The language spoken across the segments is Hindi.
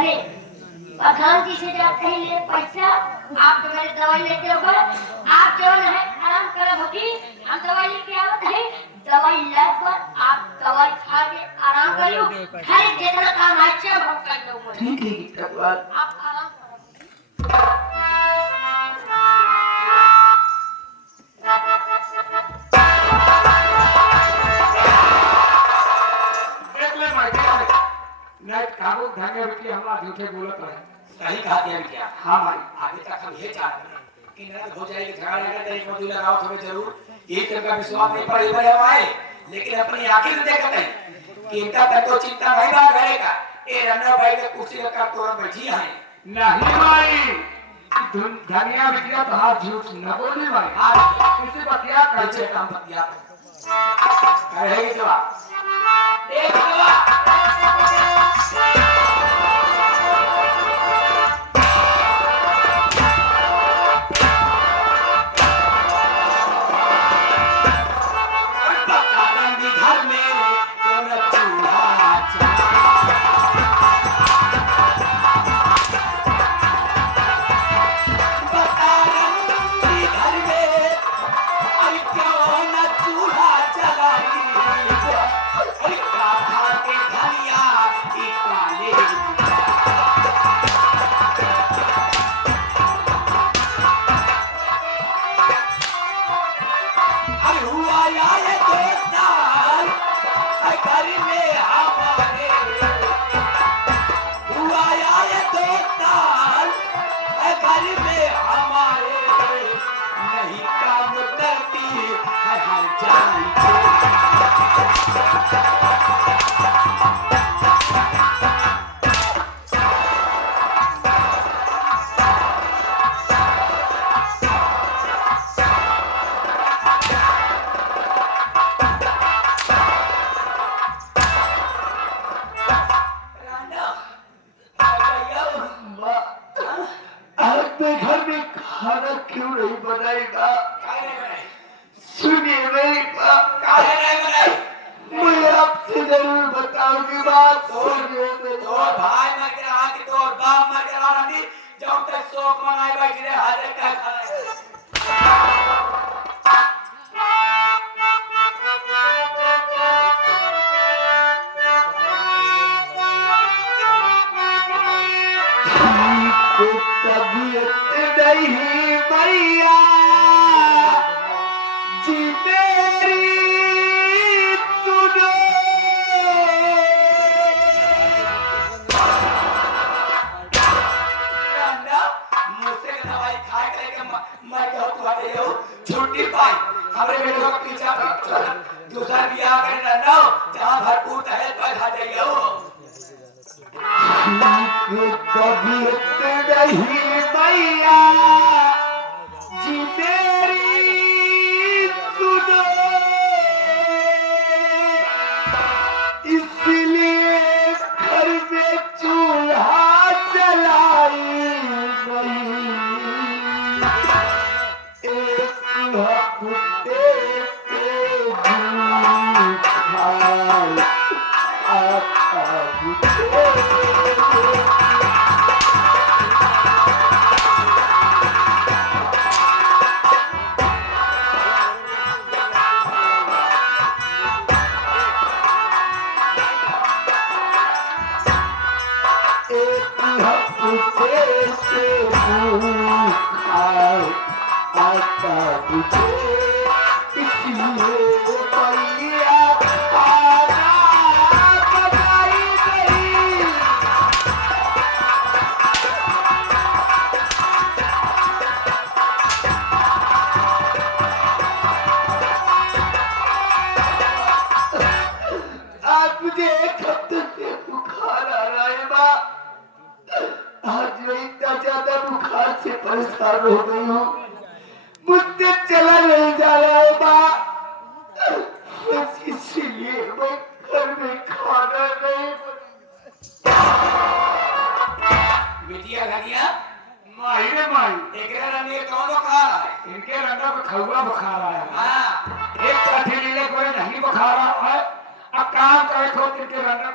घरे प्रधान जी से जाते हैं ले पैसा आप जो मेरे दवाई लेके आओगे आप जो है आराम करो भगी हम दवाई लेके आवत हैं दवाई लेकर आप दवाई खा के आराम करियो हर जितना काम अच्छा हम कर दो ठीक है भगवान आप आराम करो देख ले भाई नेट काबू धंगे बिटिया हमारा झूठे बोलत रहे सही कहा दिया क्या हाँ भाई आगे तक हम ये चाहते हैं कि नरक हो जाएगी झगड़ा लगा तेरी मौजूद लगाओ तुम्हें जरूर एक तरह का विश्वास नहीं पर इधर आए लेकिन अपनी आंखें से देखते हैं कि इनका तक तो चिंता नहीं ना करेगा ये रन्ना भाई के कुर्सी का तोड़ बैठी है नहीं भाई धनिया बिटिया तो हाथ झूठ न बोली भाई हां किसी बतिया कर पीछे काम बतिया करेगी जवाब एक जवाब घर में खाना क्यों नहीं बनाएगा सुनिए मेरी बात मैं आपसे जरूर बताऊंगी बात तो भाई मर के रहा कि तो बाप मर के रहा नहीं जब तक शोक मनाए बैठी रहे हाजिर का खाना तबीयत नहीं मैया जी मेरी सुनो मुझसे दवाई खा करके मर गया तो आते हो छुट्टी पाई हमारे बेटे का पीछा दूसरा बियाह करना ना जहां भरपूर टहल पर खा जाइए हो तबीयत नहीं मैया जी मेरी सुनो इसलिए घर में चूल्हा जलाई नहीं एक हफ्ते से दूध खाए आता मुझे एक हफ्ते से बुखार आ रहा है माँ आज मैं इतना ज्यादा बुखार से परेशान हो गई हूँ मुझसे चला नहीं जा रहा है माँ बस इसीलिए मैं घर में खाना नहीं बिटिया घनिया माही रे माही एकरा रंग ये कौन बुखार है इनके रंगा को खौआ बुखार आया है हां एक पथरीले को नहीं बुखार आया है अब काम करे तो इनके रंगा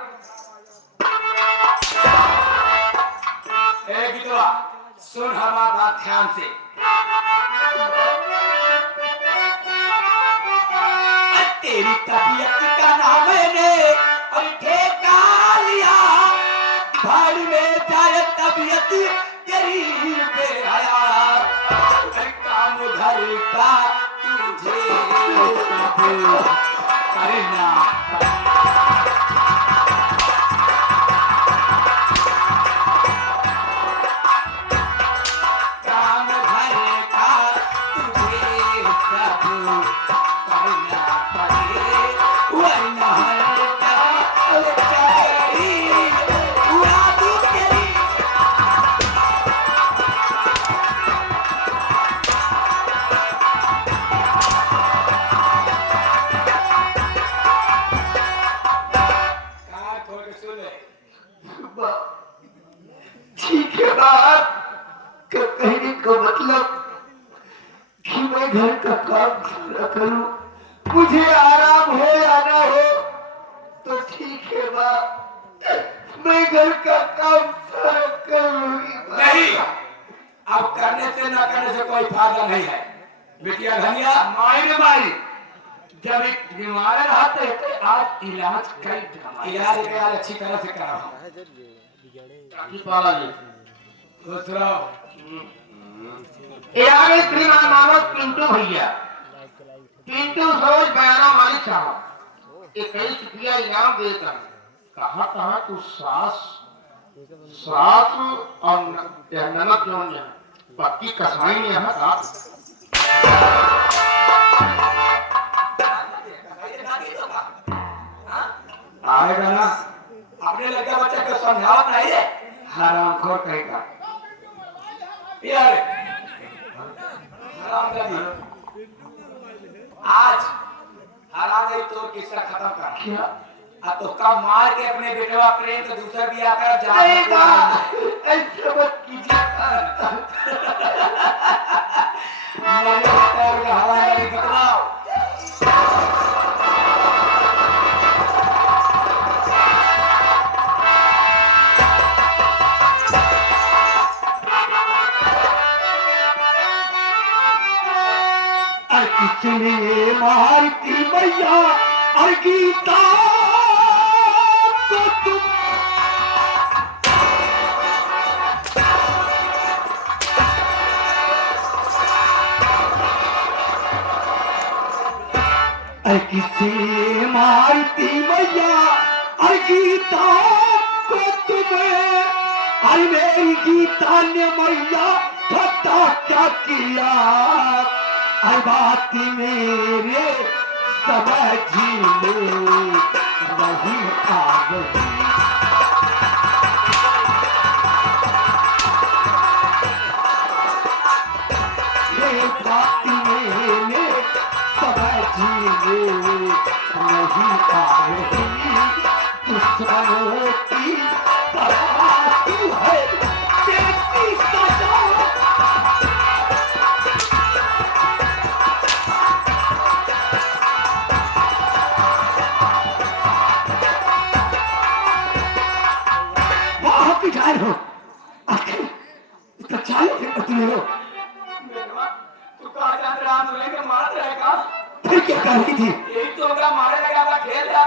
सुन हमारा बात ध्यान से। तेरी तबीयत का नाम मैंने और ठेका लिया, भाड़ में जाए तबीयत तेरी बेहया, काम घर का तुझे करना। काम घर का तुझे सब करना पड़े, वरना ठीक है बाप, कहने का मतलब कि मैं घर का काम पूरा करूं, मुझे आराम हो या ना हो तो ठीक है बाप, मैं घर का काम सारा कर लूंगी। नहीं, अब करने से ना करने से कोई फायदा नहीं है। बिटिया धनिया मायने मारी जब एक बीमार रहते थे, आज इलाज कर इलाज अच्छी तरह से करा हूं। पाला जी खुश रहो। ये आगे श्रीमान मानव पिंटू भैया, पिंटू रोज बयाना मालिक साहब, ये कई रुपया इनाम देता है। कहा कहा तू सास सास और नमक जोड़ जा, बाकी कसाई ने यहाँ सास आएगा ना, अपने लड़का बच्चा को समझावत नहीं है। हरामखोर कहेगा यार हरामजादी, आज हरामजादी तो किस्सा खत्म कर क्या तो कब मार के अपने बेटवा प्रेम तो दूसरा भी आकर जा ऐसा मत कीजिए। मैंने बताया कि हरामजादी बतलाओ। किसने मारती मैया और गीता को तुम किसे मारती मैया और गीता को तुम्हें, अरे मेरी गीता ने मैया पता क्या किया, बात मेरे समझ में नहीं आ गई। ये बात मेरे समझ में नहीं आ रही, दुश्मनों की तबाही है तेरी सजा। बिठार हो आखिर इसका चालू है पत्नी हो। तू कहा जान रहा हम लेके मार रहेगा, फिर क्या कर रही थी? यही तो उनका मारे लगा था खेल जा,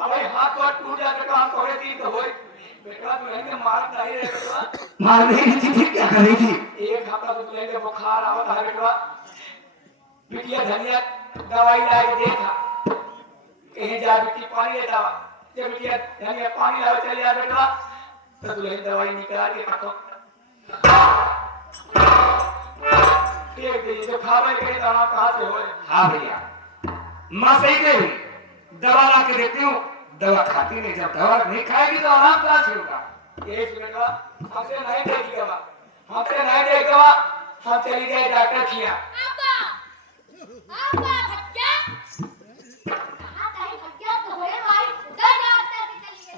अब हाथ को टूट जाते तो हम थोड़े दिन तो होए बेटा, तू लेके मार नहीं रहेगा। मार नहीं थी, फिर क्या कर रही थी? एक हफ्ता तो लेके बुखार आवत है बेटा, बिटिया धनिया दवाई ला के देखा, कहीं जा बिटी पानी लेता जब बिटिया धनिया पानी लावे चले जा बेटा, तो तू दवाई निकाल के रखो। एक दिन जो खावे के दाना कहां से होए? हाँ भैया, माँ सही कह रही, दवा ला के देती हूँ, दवा खाती नहीं, जब दवा नहीं खाएगी तो आराम कहाँ से होगा? ये बेटा हमसे नहीं देगी दवा, हमसे नहीं देगी दवा, हम चली गए डॉक्टर किया। भैया कहाँ कहीं भैया तो होए भाई, डॉक्टर के चलिए।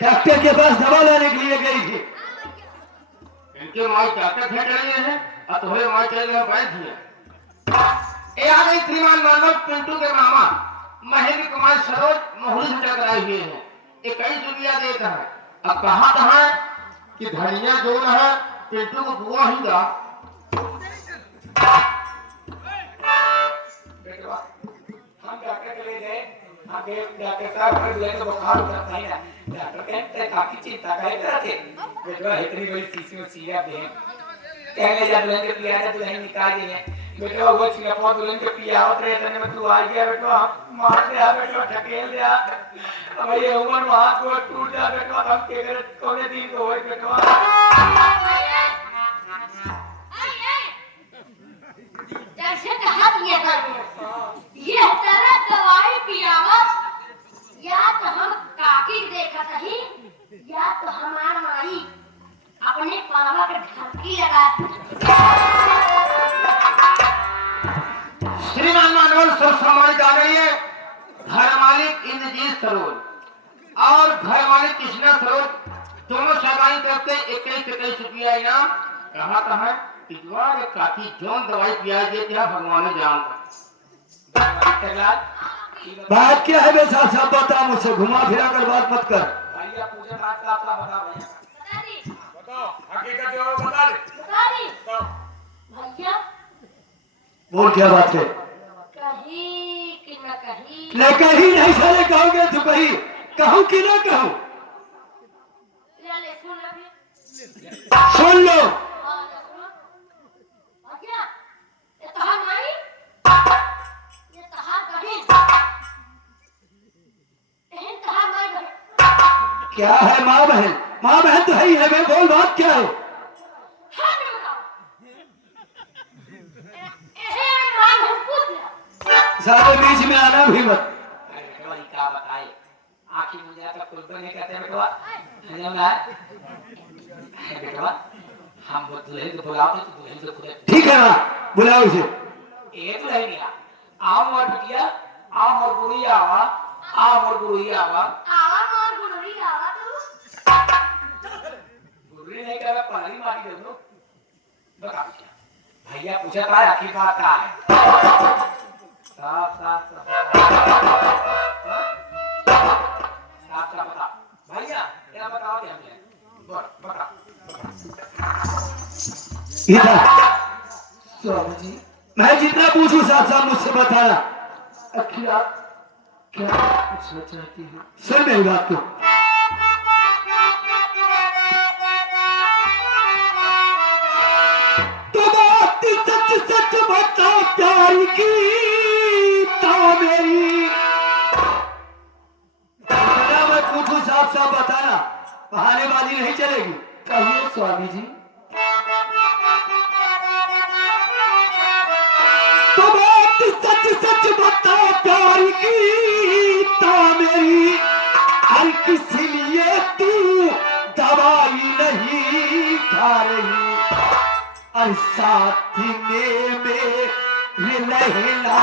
डॉक्टर के पास दवा लाने के लिए गई थी, इनके माँ डॉक्टर भेज रहे हैं, अब तो हमें माँ चल रहे बैठ दिए। ये आ गई श्रीमान मानव पिंटू के मामा महेंद्र कुमार सरोज मोहरी से टकराए हुए हैं, ये कई रुपया देता है, अब कहाँ है कि धनिया जो है पिंटू को बुआ ही जा। बेटवा हम डॉक्टर के लिए गए, आगे डॉक्टर साहब हमारे बुलाए तो बुखार उतरता ही ना। डॉक्टर कहते काफी चिंता कर रहे थे। बेटवा इतनी बड़ी शीशी में सीरा दे कहने जा दुल्हन के पिया है, दुल्हन निकाल दिए। बेटवा वो सिंगापुर दुल्हन के पिया उतरे तने में तू आ गया। बेटवा मार दिया, बेटवा ढकेल दिया। अब ये उम्र में हाथ को टूट जा। बेटवा हम के करे कोने दिन को होए। बेटवा जैसे कहा दिया कर ये तरह दवाई पियावा या तो हम काकी देखा नहीं या तो हमार माई अपने पावा के ढकी लगा। श्रीमान मानवल सब सम्मानित आ गई है घर मालिक इंद्रजीत सरोज और घर मालिक कृष्णा सरोज दोनों सहकारी तरफ से 21 रुपया इनाम। कहा था है इतवार काफी जोन दवाई पिया दे दिया भगवान जान बात क्या है बे साहब साहब बता मुझसे घुमा फिरा कर बात मत कर। भैया पूछे बात साफ साफ बता भैया। बताओ हकीकत जो है बता दे। भैया बोल क्या बात है। कहीं कि न कहीं न कहीं नहीं साले कहोगे तो कहीं कहूँ कि ना कहूँ। ले सुन अभी सुन लो हाँ ले सुनो भैया ये तहार माई ये तहार बहन बहन तहार माई बहन क्या है माँ बहन तो है ही है। मैं बोल बात क्या है। हाँ नहीं बताओ मां हम पूछ लिया सारे बीच में आना भी मत। अरे बेटवा ये क्या बताए आखिर मुझे तो कुछ नहीं कहते हैं बेटवा। ना बेटवा हम वो दुल्हन को बुलाओ तो दुल्हन को खुद ठीक है ना बुलाओ इसे। एक दुल्हन नहीं आम और बिटिया आम और बुढ़िया आवा आम और बुढ़िया आवा आवा मार गुड़री आवा तू बुढ़ी नहीं कह पानी मारी दे दो। बता बेटा भैया पूछा था आखिर बात क्या है। साफ साफ बता भैया क्या बताओ क्या हमने बता इधर स्वामी जी मैं जितना पूछूं साथ साथ मुझसे बताना। अखिला क्या पूछना चाहती है सुन मेरी बात को। तो बात सच सच बता प्यार की मेरी मैं पूछूं साफ साफ बताना बहानेबाजी नहीं चलेगी। कहिए स्वामी जी। तो बात सच सच बता प्यार की मेरी हर किसी लिए तू दवाई नहीं खा रही और साथ में मेरे लहला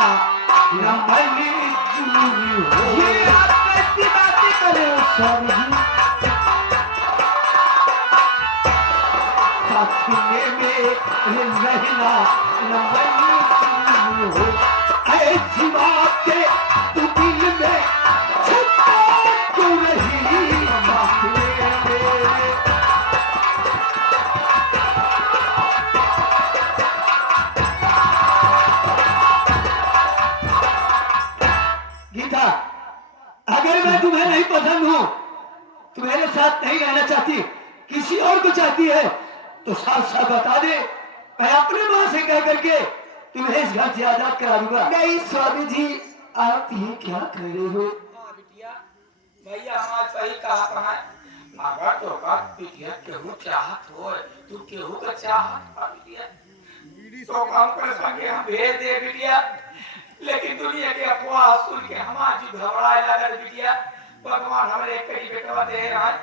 रमनी चूरी हो। ये आप कैसी बातें कर रहे हो स्वामी जी। साथ में मेरे लहला रमनी चूरी हो। ऐसी बातें तू दिल में छुपा क्यों रही साथ में मेरे। गीता अगर मैं तुम्हें नहीं पसंद हूं तुम्हारे साथ नहीं रहना चाहती किसी और को चाहती है तो साफ साफ बता दे। मैं अपने मां से कह करके तुम्हें इस घर से आजाद करा दूंगा। नहीं स्वामी जी आप ये क्या कर रहे हो। हाँ बिटिया भैया हमारा सही कहा है। अगर तो का बिटिया केहू चाहत हो तू केहू का चाहत बिटिया तो काम कर सके हम भेज दे बिटिया। लेकिन दुनिया के अफवाह सुन के हमारी जी घबराए लगा बिटिया। भगवान हमारे कई बेटवा दे रहा है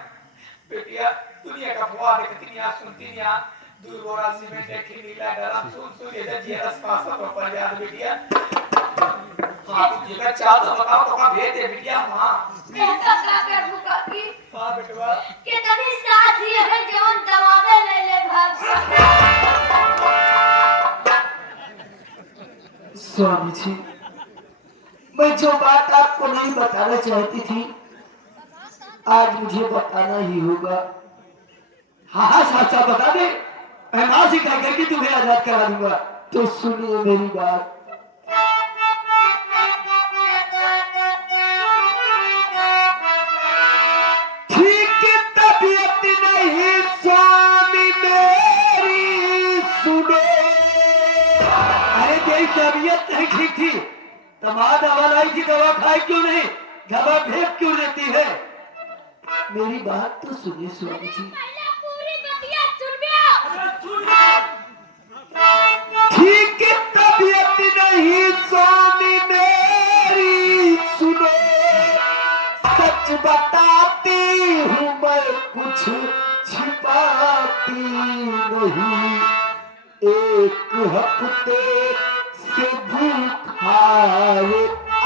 बिटिया। दुनिया का अफवाह देखती नहीं सुनती नहीं दूर बोरा सीमेंट देखी नीला डरा सुन सुन इधर जी आसपास सब पर याद बिटिया। हाँ तुझे चाह तो बताओ तो का भेज दे बिटिया। हाँ ऐसा क्या कर दूंगा कि हाँ बेटवा कितनी साथी है जवन दवावे ले ले भाग। स्वामी जी मैं जो बात आपको नहीं बताना चाहती थी आज मुझे बताना ही होगा। हाँ हाँ साथ साथ बता दे, मैं माँ से कह करके तुम्हें आजाद करा दूंगा। तो सुनिए मेरी बात। ठीक तबीयत नहीं स्वामी मेरी सुने। अरे तेरी तबीयत नहीं ठीक थी, तमाम दवा लाई थी, दवा खाई क्यों नहीं, दवा फेंक क्यों देती है? मेरी बात तो सुनिए स्वामी जी। पूरी बतिया सुन ठीक तबीयत नहीं स्वामी मेरी सुनो, सच बताती हूँ मैं कुछ छिपाती नहीं। एक हफ्ते से भूखाए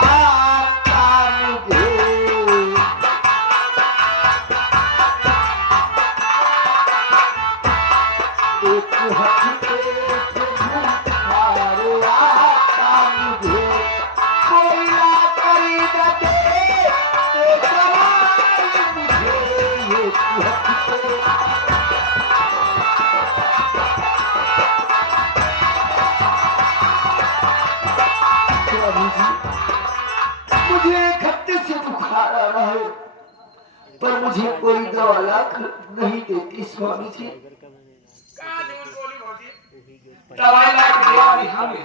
आता मुझे, एक हफ्ते से भूखाए आता मुझे। कोई आकर न दे तो दवाई मुझे। एक हफ्ते स्वामी जी, मुझे एक हफ्ते से बुखार आ रहा है, पर मुझे कोई दवा लाकर नहीं देती स्वामी जी। कहाँ झूठ बोली भौजी? दवाई ला के दिया अभी हमें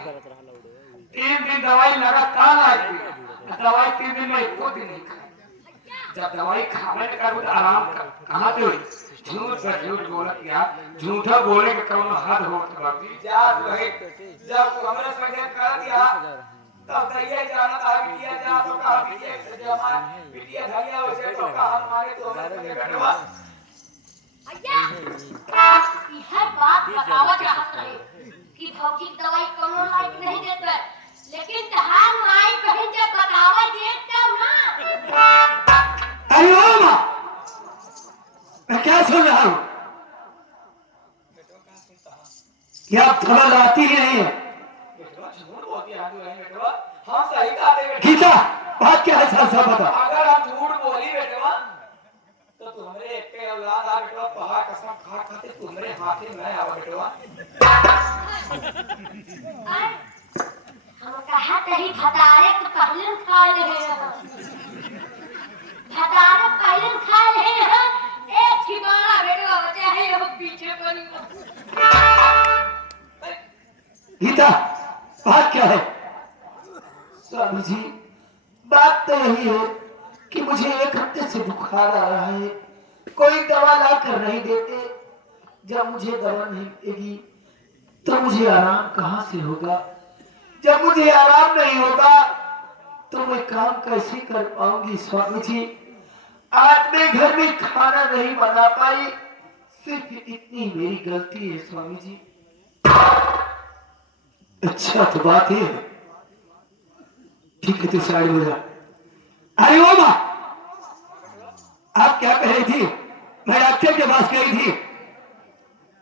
3 दिन दवाई लगातार लाई थी, दवाई 3 दिन में 1 दिन नहीं खाई। जब दवाई खाने का कुछ आराम कर कहाँ से हुई? झूठ पर झूठ बोलत गया, झूठा बोले के कौन हद होत बाबी। जा भाई, जब तू हमरे संगे कर दिया तब कहिए जाना था बिटिया जा तो कहा बिटिया से जमा बिटिया धनिया वैसे तो कहा हमारे तो हमरे संगे बैठवा। भैया यह बात बतावा चाहत रहे कि भौजी दवाई कोनो लायक नहीं देते, लेकिन तहार माई बहन जब बतावा देत तब ना। अरे ओ माँ, मैं क्या सुन रहा हूँ? क्या आप खबर आती ही नहीं है? बेटवा झूठ बोलती है आदमी बेटवा, हम सही कहते बेटवा। गीता, बात क्या है साफ साफ बता। अगर हम झूठ बोली बेटवा तो तुम्हारे एक के औलाद आ बेटवा, पहाड़ कसम खा खाते तुम्हारे हाथे में आवा बेटवा। हम कहा तही भतारे के पहले खा ले भतारे पहले खा ले एक ठिकाना बेटवा बचा है अब पीछे बनी। गीता, बात क्या है? स्वामी जी, बात तो यही है कि मुझे एक हफ्ते से बुखार आ रहा है, कोई दवा ला कर नहीं देते। जब मुझे दवा नहीं मिलेगी तो मुझे आराम कहाँ से होगा? जब मुझे आराम नहीं होगा तो मैं काम कैसे कर पाऊंगी स्वामी जी? आज मैं घर में खाना नहीं बना पाई, सिर्फ इतनी मेरी गलती है स्वामी जी। अच्छा तो बात है, ठीक है तो साइड हो जा। अरे ओ माँ, आप क्या कह रही थी? मैं डॉक्टर के पास गई थी,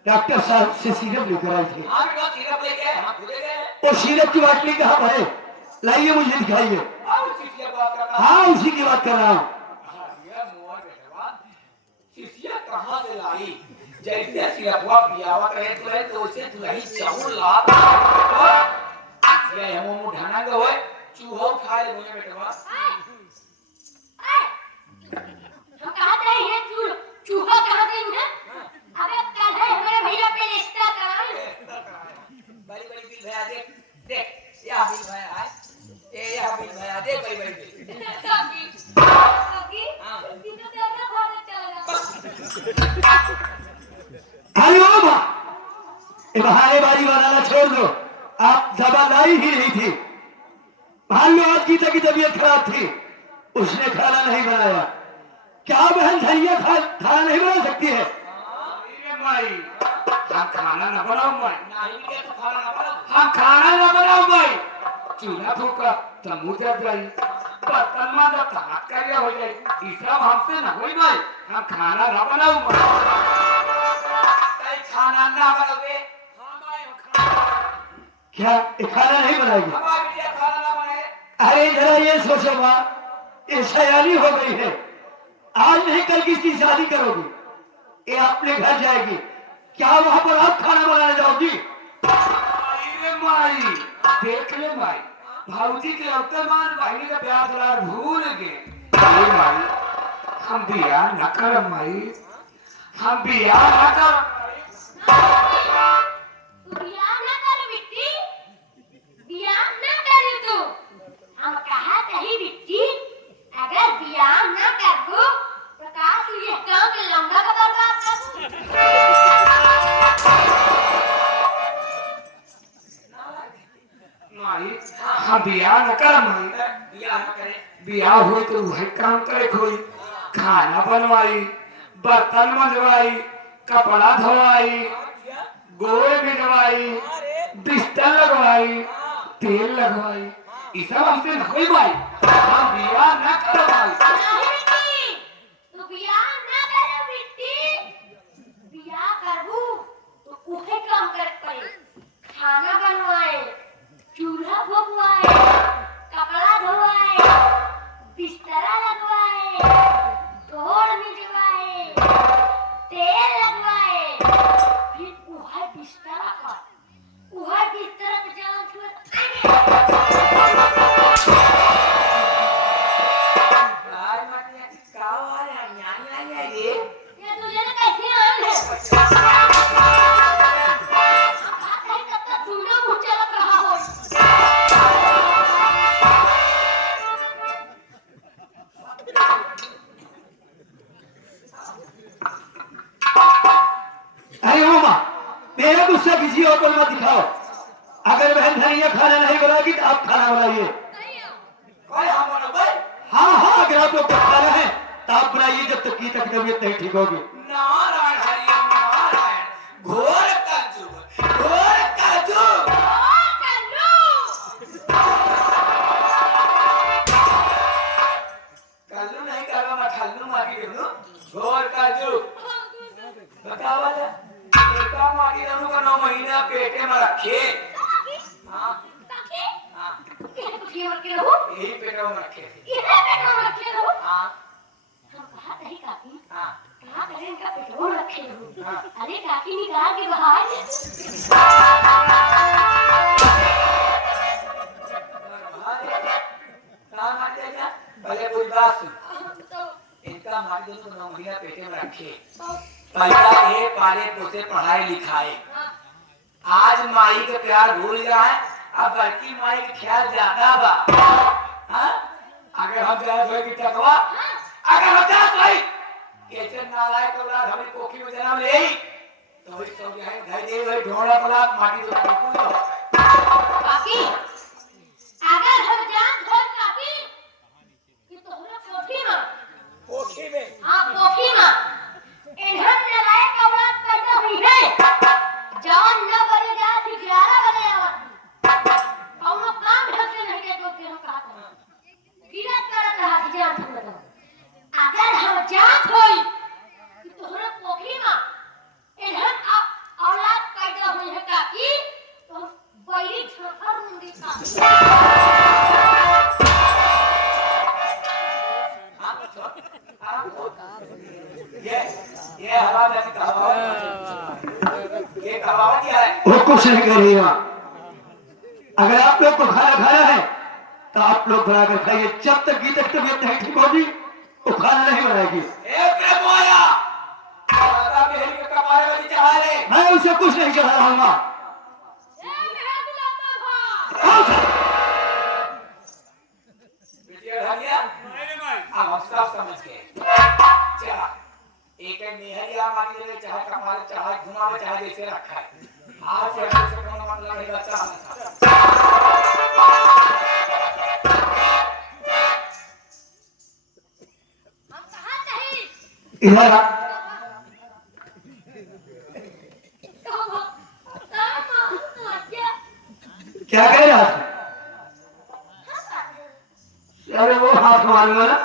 डॉक्टर साहब से सीरप लेकर आई थी। हाँ बेटवा सिरप लेके हम भूले गए। वो सीरप की बाटली कहाँ पर है? लाइए मुझे दिखाइए। और उसी से बात करता। हाँ उसी की बात कर रहा हूँ। हाँ ये मोर बेटवा शिशिया कहाँ से लाई? जैसे सिरपवा पियावत रहे तो उसे तुलही चावल ला ये हम ढाना गए होए चूहो खा ले बोले बेटवा। हम कहा थे ये चूहा कहाँ से है? अबे कल है हमारे भैया पे रिश्ता कराए। बड़ी बड़ी बिल भैया देख देख ये बिल भैया है, ये बिल भैया देख बड़ी बड़ी बिल। काकी हाँ। ये तो तेरा बहुत अच्छा लगा। अरे ओ माँ, ये बहानेबाजी बनाना छोड़ दो। आप दवा लाई ही नहीं थी। मान लो आज गीता की तबीयत खराब थी, उसने खाना नहीं बनाया। क्या बहन धनिया खाना नहीं बना सकती है? अरे माई, हम खाना न बनाओ माई, नहीं भी तो खाना ना बनाओ। हम खाना न बनाओ माई। चूल्हा फूका तमू जब जाई, बर्तन मांजा हाथ कार्य हो जाए, ये सब हमसे न होई माई। हम खाना न बनाओ माई। कहीं खाना ना बनाओगे? हाँ माई हम खाना। क्या ये खाना नहीं बनाएगी? हमारी बिटिया खाना ना बनाए। अरे जरा ये सोचो माँ, ये सयानी हो गई है, आज नहीं कल किसकी शादी करोगी? ये अपने घर जाएगी। क्या वहां पर आप खाना बनाने जाओगी? रे माई, देख ले माई, भाऊजी के अवतमान भाई का प्यार दुलार भूल गए। अरे माई, हम बिया न करम माई, हम बिया न करम। तू बियाह ना कर बिट्टी, बियाह ना कर तू। हम कहा कही बिट्टी, अगर बियाह ना करबो तो का तू ये गांव के लौंडा का बर्बाद करबो? माई, हम बिया न करम माई। बियाह न करे बिया हुई तो वही काम करे कोई, खाना बनवाई, बर्तन मंजवाई, कपड़ा धोवाई, गोए भिजवाई, बिस्तर लगवाई, तेल लगवाई, ये सब हमसे न होई माई। हम बिया न करवाई। नहीं बिट्टी, तू बियाह ना करे बिट्टी। बियाह करबू तो उहे काम करे पड़े। खाना बनवाए, चूल्हा फुकवाए, कपड़ा धोवाए, बिस्तरा लगवाए, गोड़ मिजवाए, तेल लगवाए, फिर उहे बिस्तरा पर, उहे बिस्तरा पे जान छुए आज मत का वाले न्यानी आई है ये ये तुझे ना कैसे आन है? कहीं कब तक धुना मुझे लग रहा हो? अरे मामा, मेरा गुस्सा किसी और को मत दिखाओ। अगर बहन धनिया खाना नहीं बनाएगी तो आप खाना बनाइए। कोई हम बोलो भाई हाँ, अगर आप लोग को खाना है तो आप बनाइए, जब तक की तक तबीयत नहीं ठीक होगी। नारायण हरि नारायण घोर कलजुग घोर कलजुग कल्लू नहीं करवा मैं ठल्लू मागी देनु घोर कलजुग बताओ वाला एका मागी देनु का 9 महीना पेटे में रखे हां हां यही पेटे में रखे हां हां अरे काकी निकाल के बाहर पहले कोई बात सुन इनका माटी दोनों को 9 महीना पेटे में रखे पैसा दे पाले पोसे पढ़ाई लिखाए आज माई का प्यार भूल गया है अब बल्कि माई का ख्याल ज्यादा बा हाँ? अगर हम जाए तो की टकवा अगर हम जाए तो ही कैसे नालायक औलाद हमें कोखी में जन्म ले ही तो इस तो है घर दे वही ढोड़ा पला माटी दो काकी अगर हम जान खोल काकी कि तोहरा कोठी में हां कोठी में इन्हन नालायक औलाद पैदा हुई है जवान न बने जा 11 बजे आवत हम काम ढंग से नहीं के तो के हम कहा गिरत करत रहा कि जान तुम बताओ अगर हम जान खोई कि तोहरा कोठी में इन्हन औलाद पैदा हुई है काकी तो बड़ी झरफर मुंडी का ये हवा में ये कहावत क्या है वो कुछ नहीं करिएगा। अगर आप लोग को खाना खाना है तो आप लोग बनाकर खाइए, जब तक की तक तबीयत नहीं ठीक होगी वो खाना नहीं बनाएगी। मैं उसे कुछ नहीं कह रहा हूँ। अब हम सब समझ गए चला एक मेहरिया माटी ले चाहे कमाल चाहे घुमावे चाहे जैसे रखा है आज से कोनो मतलब नहीं बच्चा हम कहां कहीं इधर आ। क्या कह रहा था? अरे वो हाथ मारूंगा ना,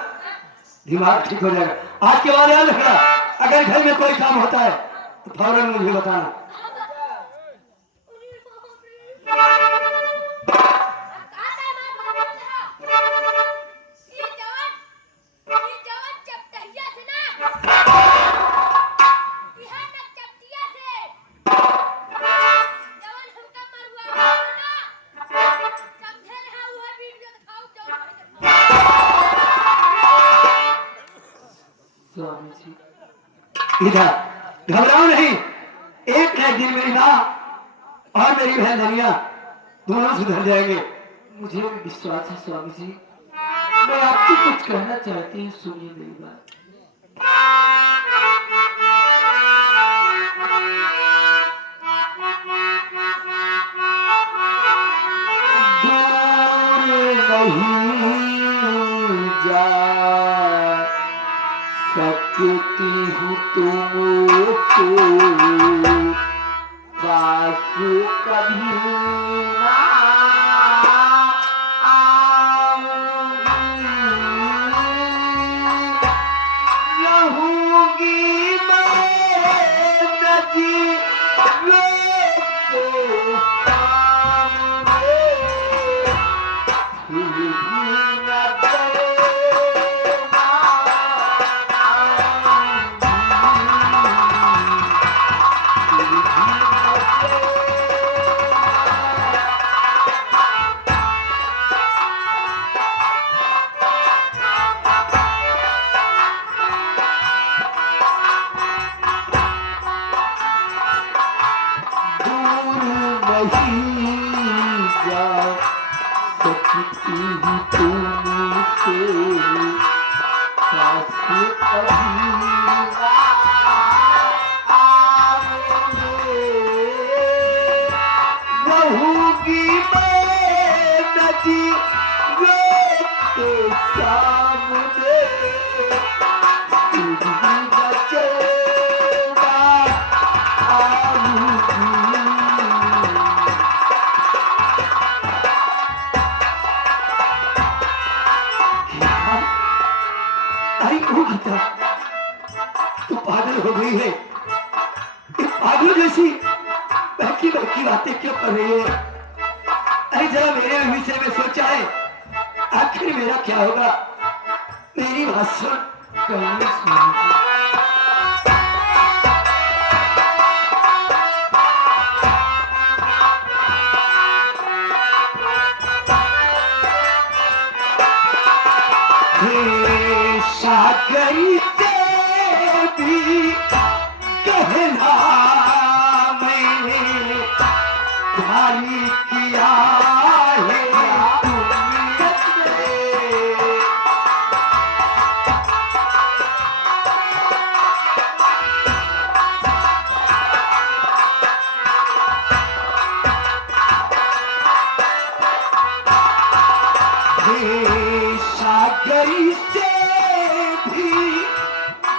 दिमाग ठीक हो जाएगा। आज के बाद याद रखना, अगर घर में कोई काम होता है तो फौरन मुझे बताना। स्वामी जी इधर घबराओ नहीं, एक न एक दिन मेरी माँ और मेरी बहन धनिया दोनों सुधर जाएंगे। मुझे भी विश्वास है स्वामी जी। मैं आपसे कुछ कहना चाहती हूँ, सुनिए मेरी बात। दूर नहीं जा सकती हूँ तुमसे, पास कभी ना आऊंगी, रहूंगी मैं नज़ीरों के सामने, फिर भी न डरना नहीं जा सकती हूँ तुमसे, पास कभी ना आऊंगी, रहूंगी मैं नज़ीरों के सामने, फिर भी न चैना आऊंगी। अरे क्यों गीता, तू पागल हो गई है? ये पागल जैसी बहकी बहकी बातें क्यों कर रही है? अरे जरा मेरे विषय में सोचा है, आखिर मेरा क्या होगा? मेरी बात सुन। कहिए स्वामी जी। सागर से भी कहना मैंने भारी किया है तुमसे, सागर से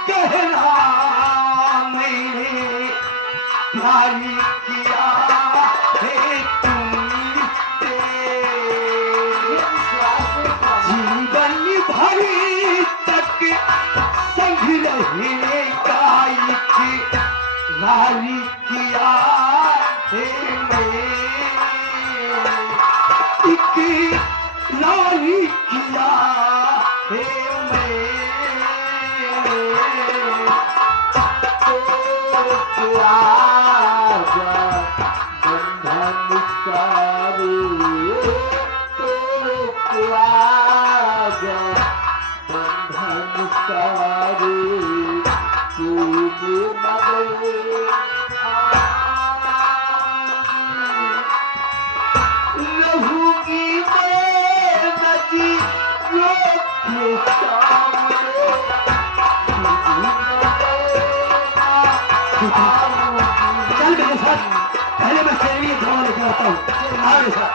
कहना मैंने प्यारी किया है तुमसे, जीवन भर तक संग रहने का इकरार किया है मैं, इकरार किया है मैं। आजा बंधन सारे, तो आजा बंधन सारे, तूने मगर रहूंगी मैं नज़ीरों के सामने, चल मेरे साथ, पहले मैं तेरे लिए दवा लेकर आता हूँ। आओ मेरे साथ।